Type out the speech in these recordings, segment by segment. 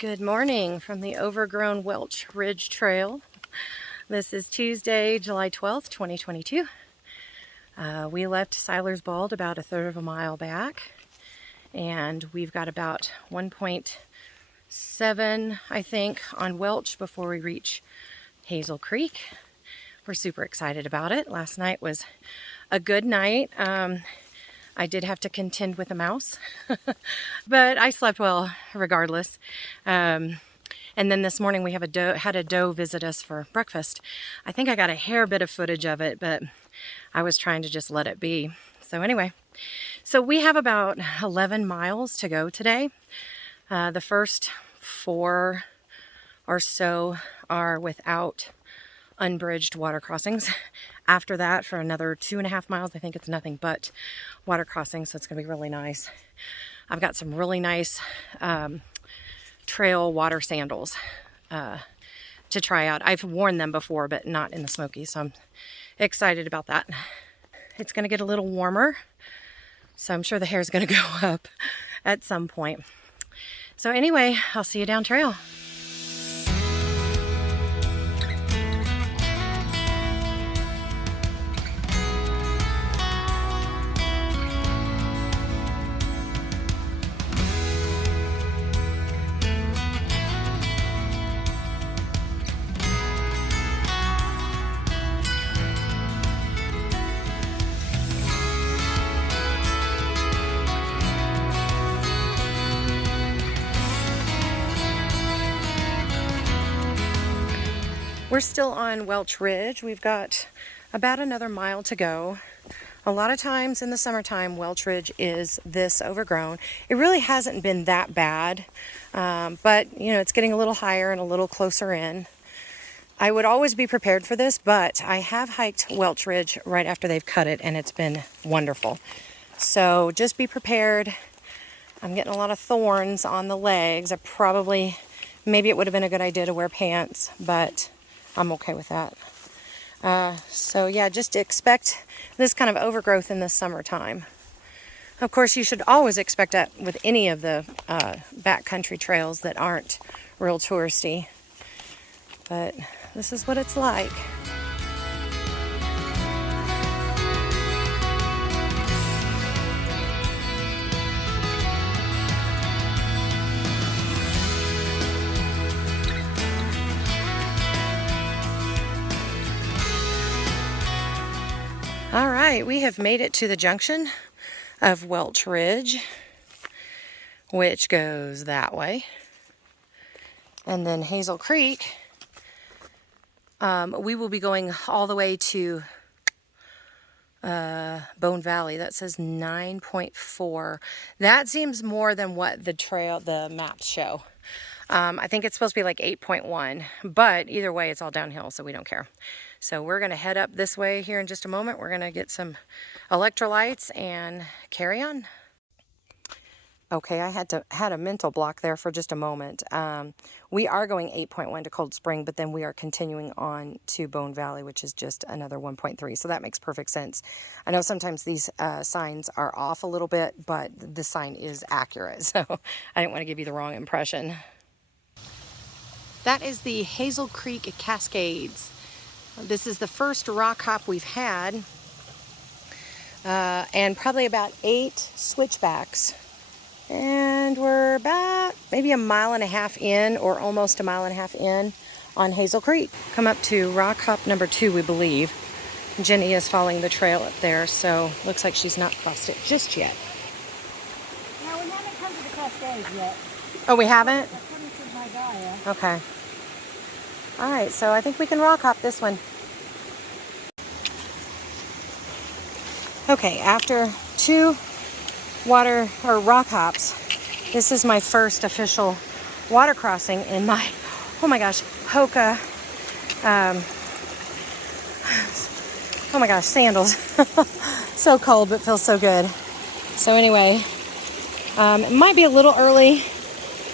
Good morning from the overgrown Welch Ridge Trail. This is Tuesday, July 12th, 2022. We left Seiler's Bald about 1/3 of a mile back, and we've got about 1.7, I think, on Welch before we reach Hazel Creek. We're super excited about it. Last night was a good night. I did have to contend with a mouse, but I slept well regardless. And then this morning we have had a doe visit us for breakfast. I think I got a hair bit of footage of it, but I was trying to just let it be. So anyway, so we have about 11 miles to go today. The first 4 or so are without unbridged water crossings. After that, for another 2.5 miles, I think it's nothing but water crossings, so it's going to be really nice. I've got some really nice trail water sandals to try out. I've worn them before, but not in the Smokies, so I'm excited about that. It's going to get a little warmer, so I'm sure the hair is going to go up at some point. So anyway, I'll see you down trail. We're still on Welch Ridge. We've got about another mile to go. A lot of times in the summertime, Welch Ridge is this overgrown. It really hasn't been that bad, but you know, it's getting a little higher and a little closer in. I would always be prepared for this, but I have hiked Welch Ridge right after they've cut it, and it's been wonderful. So just be prepared. I'm getting a lot of thorns on the legs. Maybe it would have been a good idea to wear pants, but I'm okay with that. So yeah, just expect this kind of overgrowth in the summertime. Of course, you should always expect that with any of the backcountry trails that aren't real touristy. But this is what it's like. All right, we have made it to the junction of Welch Ridge, which goes that way. And then Hazel Creek, we will be going all the way to Bone Valley. That says 9.4. That seems more than what the maps show. I think it's supposed to be like 8.1, but either way, it's all downhill, so we don't care. So we're going to head up this way here in just a moment. We're going to get some electrolytes and carry on. Okay, I had a mental block there for just a moment. We are going 8.1 to Cold Spring, but then we are continuing on to Bone Valley, which is just another 1.3. So that makes perfect sense. I know sometimes these signs are off a little bit, but the sign is accurate. So I didn't want to give you the wrong impression. That is the Hazel Creek Cascades. This is the first rock hop we've had, and probably about 8 switchbacks. And we're about maybe 1.5 miles in, or almost 1.5 miles in on Hazel Creek. Come up to rock hop number 2, we believe. Jenny is following the trail up there, so looks like she's not crossed it just yet. No, we haven't come to the Cascades yet. Oh, we haven't? According to my guy. Okay. All right, so I think we can rock hop this one. Okay, after 2 water or rock hops, this is my first official water crossing in my, oh my gosh, Hoka, oh my gosh, sandals. So cold, but feels so good. So anyway, it might be a little early,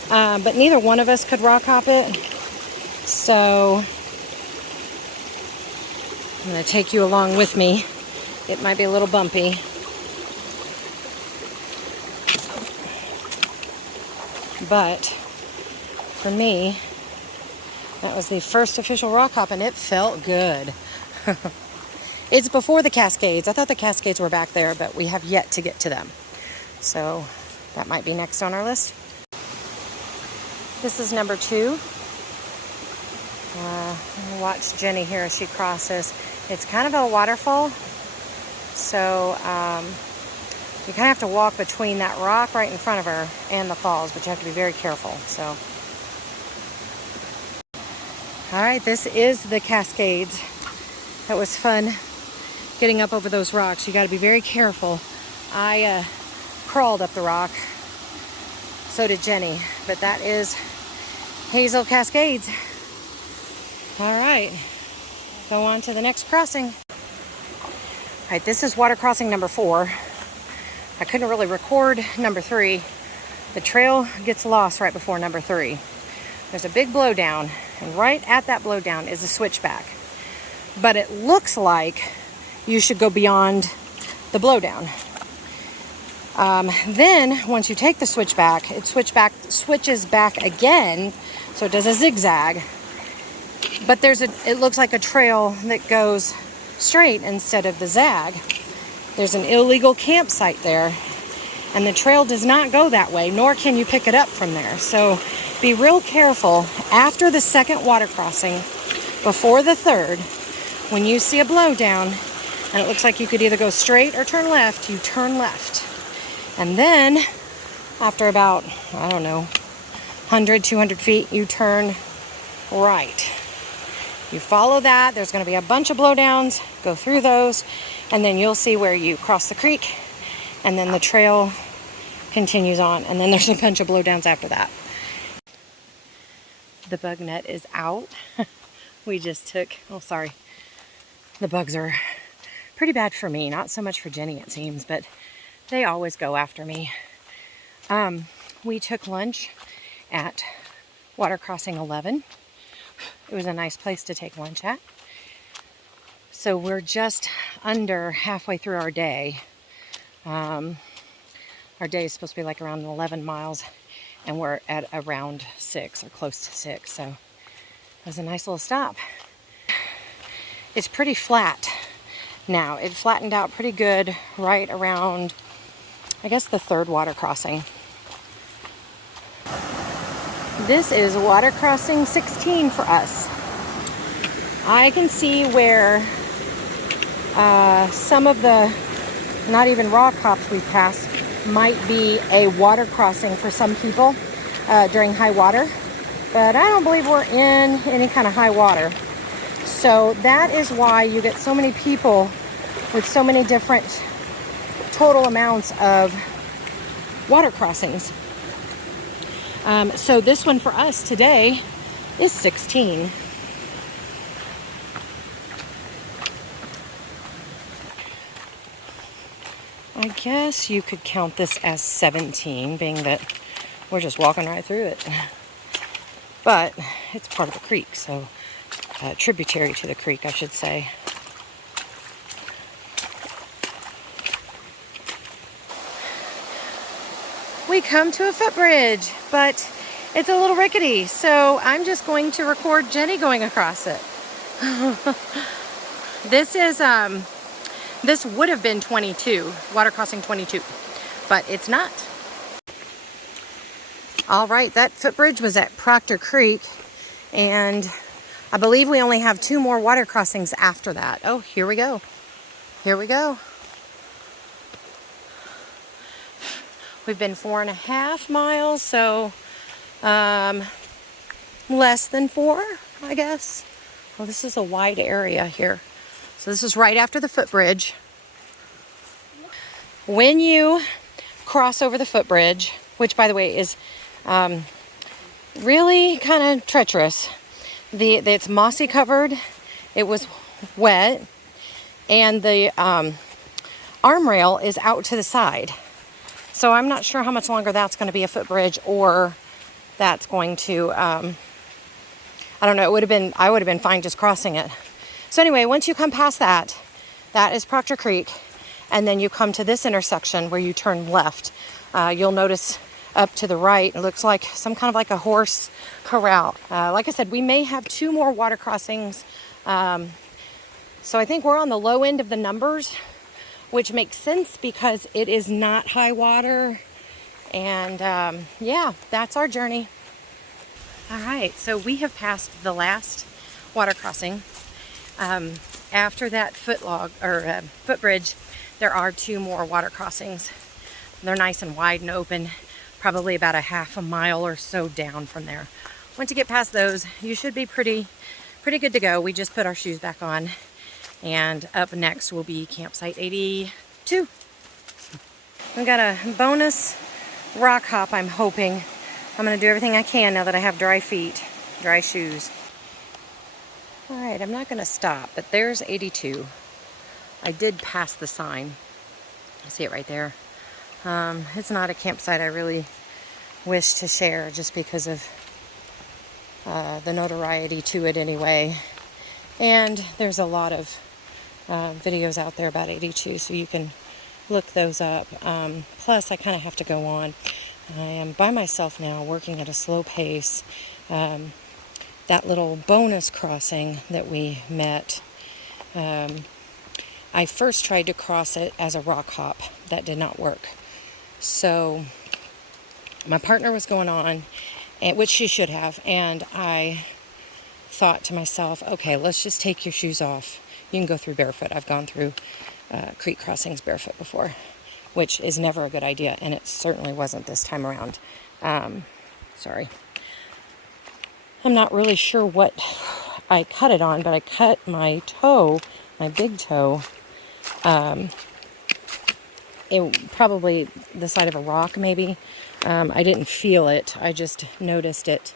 but neither one of us could rock hop it. So I'm going to take you along with me. It might be a little bumpy. But for me. That was the first official rock hop, and it felt good. It's before the Cascades. I thought the Cascades were back there, but we have yet to get to them. So that might be next on our list. This is number 2. Watch Jenny here as she crosses. It's kind of a waterfall, so you kind of have to walk between that rock right in front of her and the falls, but you have to be very careful. So, all right, this is the Cascades. That was fun getting up over those rocks. You got to be very careful. I crawled up the rock. So did Jenny. But that is Hazel Cascades. All right, go on to the next crossing. All right, this is water crossing number 4. I couldn't really record number 3. The trail gets lost right before number 3. There's a big blowdown, and right at that blowdown is a switchback. But it looks like you should go beyond the blowdown. Then once you take the switchback, it switches back again, so it does a zigzag. But it looks like a trail that goes straight instead of the zag. There's an illegal campsite there, and the trail does not go that way, nor can you pick it up from there. So be real careful after the second water crossing, before the third. When you see a blowdown and it looks like you could either go straight or turn left, you turn left. And then after about, I don't know, 100, 200 feet, you turn right. You follow that. There's going to be a bunch of blowdowns. Go through those, and then you'll see where you cross the creek, and then the trail continues on, and then there's a bunch of blowdowns after that. The bug net is out. We just took, the bugs are pretty bad for me, not so much for Jenny it seems, but they always go after me. We took lunch at water crossing 11. It was a nice place to take lunch at. So we're just under halfway through our day. Our day is supposed to be like around 11 miles, and we're at around 6 or close to 6. So it was a nice little stop. It's pretty flat now. It flattened out pretty good right around, I guess, the third water crossing. This is water crossing 16 for us. I can see where some of the not even rock hops we passed might be a water crossing for some people during high water, but I don't believe we're in any kind of high water. So that is why you get so many people with so many different total amounts of water crossings. So this one for us today is 16. I guess you could count this as 17, being that we're just walking right through it. But it's part of the creek, so tributary to the creek, I should say. We come to a footbridge, but it's a little rickety, so I'm just going to record Jenny going across it. This would have been 22, water crossing 22, but it's not. All right, that footbridge was at Proctor Creek, and I believe we only have 2 more water crossings after that. Oh, here we go. Here we go. We've been 4.5 miles, so less than 4, I guess. Well, this is a wide area here. So this is right after the footbridge. When you cross over the footbridge, which by the way is really kind of treacherous. It's mossy covered. It was wet, and the arm rail is out to the side. So I'm not sure how much longer that's going to be a footbridge, or that's going to, I don't know. I would have been fine just crossing it. So anyway, once you come past that, that is Proctor Creek, and then you come to this intersection where you turn left. You'll notice up to the right. It looks like some kind of like a horse corral. Like I said, we may have 2 more water crossings. So I think we're on the low end of the numbers, which makes sense because it is not high water. And yeah, that's our journey. All right, so we have passed the last water crossing. After that footbridge, there are 2 more water crossings. They're nice and wide and open, probably about a half a mile or so down from there. Once you get past those, you should be pretty good to go. We just put our shoes back on, and up next will be campsite 82. We've got a bonus rock hop, I'm hoping. I'm going to do everything I can now that I have dry feet, dry shoes. All right, I'm not going to stop, but there's 82. I did pass the sign. I see it right there. It's not a campsite I really wish to share just because of the notoriety to it anyway. And there's a lot of videos out there about 82, so you can look those up. Plus, I kind of have to go on. I am by myself now, working at a slow pace. That little bonus crossing that we met, I first tried to cross it as a rock hop. That did not work. So my partner was going on, which she should have, and I thought to myself, okay, let's just take your shoes off. You can go through barefoot. I've gone through creek crossings barefoot before, which is never a good idea, and it certainly wasn't this time around. Sorry. I'm not really sure what I cut it on, but I cut my toe, my big toe. It probably the side of a rock, maybe. I didn't feel it. I just noticed it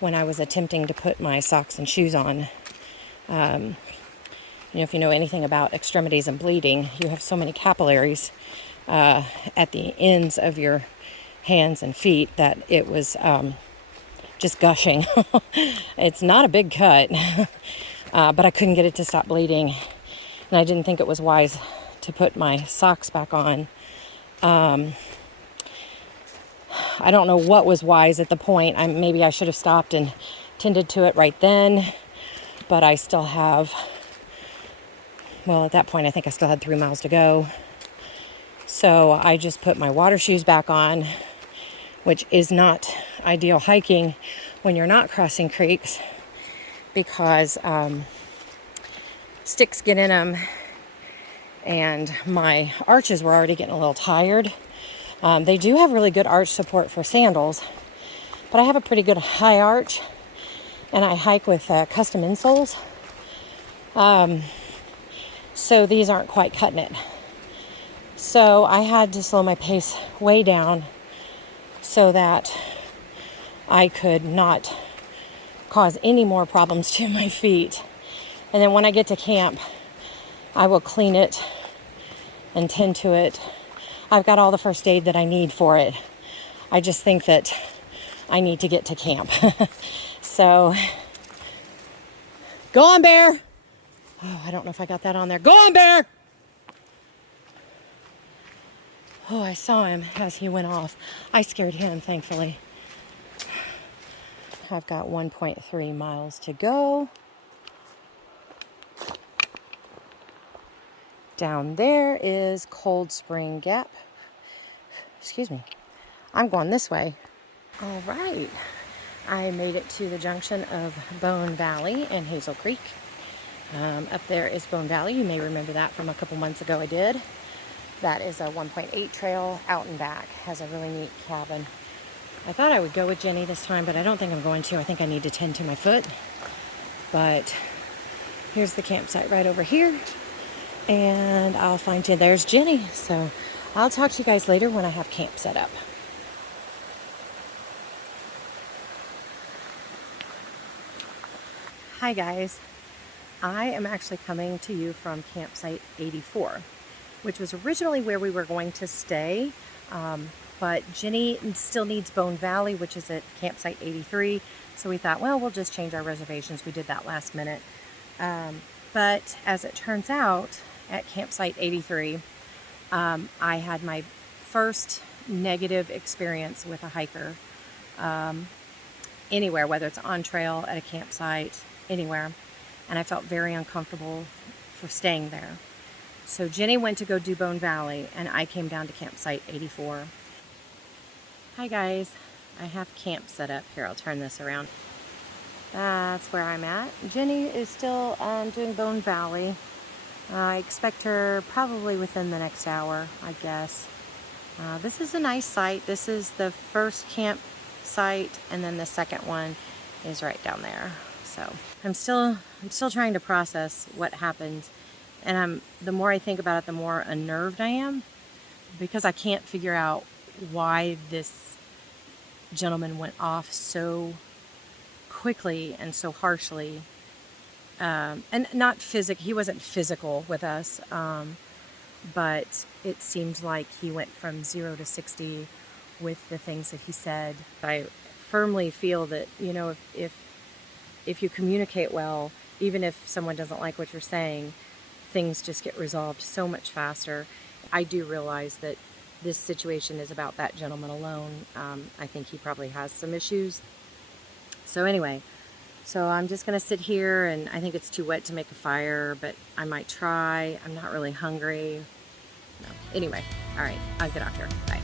when I was attempting to put my socks and shoes on. If you know anything about extremities and bleeding, you have so many capillaries at the ends of your hands and feet that it was just gushing. It's not a big cut, but I couldn't get it to stop bleeding, and I didn't think it was wise to put my socks back on. I don't know what was wise at the point. Maybe I should have stopped and tended to it right then, but I still have, well, at that point I think I still had 3 miles to go. So I just put my water shoes back on, which is not ideal hiking when you're not crossing creeks because sticks get in them, and my arches were already getting a little tired. They do have really good arch support for sandals, but I have a pretty good high arch, and I hike with custom insoles. So these aren't quite cutting it. So I had to slow my pace way down so that I could not cause any more problems to my feet. And then when I get to camp, I will clean it and tend to it. I've got all the first aid that I need for it. I just think that I need to get to camp. So, go on, bear. Oh, I don't know if I got that on there. Go on, bear. Oh, I saw him as he went off. I scared him, thankfully. I've got 1.3 miles to go. Down there is Cold Spring Gap. Excuse me. I'm going this way. All right. I made it to the junction of Bone Valley and Hazel Creek. Up there is Bone Valley. You may remember that from a couple months ago I did. That is a 1.8 trail out and back. Has a really neat cabin. I thought I would go with Jenny this time, but I don't think I'm going to. I think I need to tend to my foot. But here's the campsite right over here. And I'll find you. There's Jenny. So I'll talk to you guys later when I have camp set up. Hi guys. I am actually coming to you from campsite 84, which was originally where we were going to stay. But Jenny still needs Bone Valley, which is at campsite 83. So we thought, well, we'll just change our reservations. We did that last minute. But as it turns out, at campsite 83, I had my first negative experience with a hiker anywhere, whether it's on trail, at a campsite, anywhere. And I felt very uncomfortable for staying there. So Jenny went to go do Bone Valley, and I came down to campsite 84. Hi guys, I have camp set up here. I'll turn this around. That's where I'm at. Jenny is still doing Bone Valley. I expect her probably within the next hour, I guess. This is a nice site. This is the first camp site, and then the second one is right down there. So I'm still trying to process what happened, and the more I think about it, the more unnerved I am, because I can't figure out why this gentleman went off so quickly and so harshly, and not he wasn't physical with us, but it seemed like he went from 0 to 60 with the things that he said. I firmly feel that, you know, if you communicate well, even if someone doesn't like what you're saying, things just get resolved so much faster. I do realize that this situation is about that gentleman alone. I think he probably has some issues. So anyway, so I'm just going to sit here, and I think it's too wet to make a fire, but I might try. I'm not really hungry. No. Anyway, all right, I'll get off here. Bye.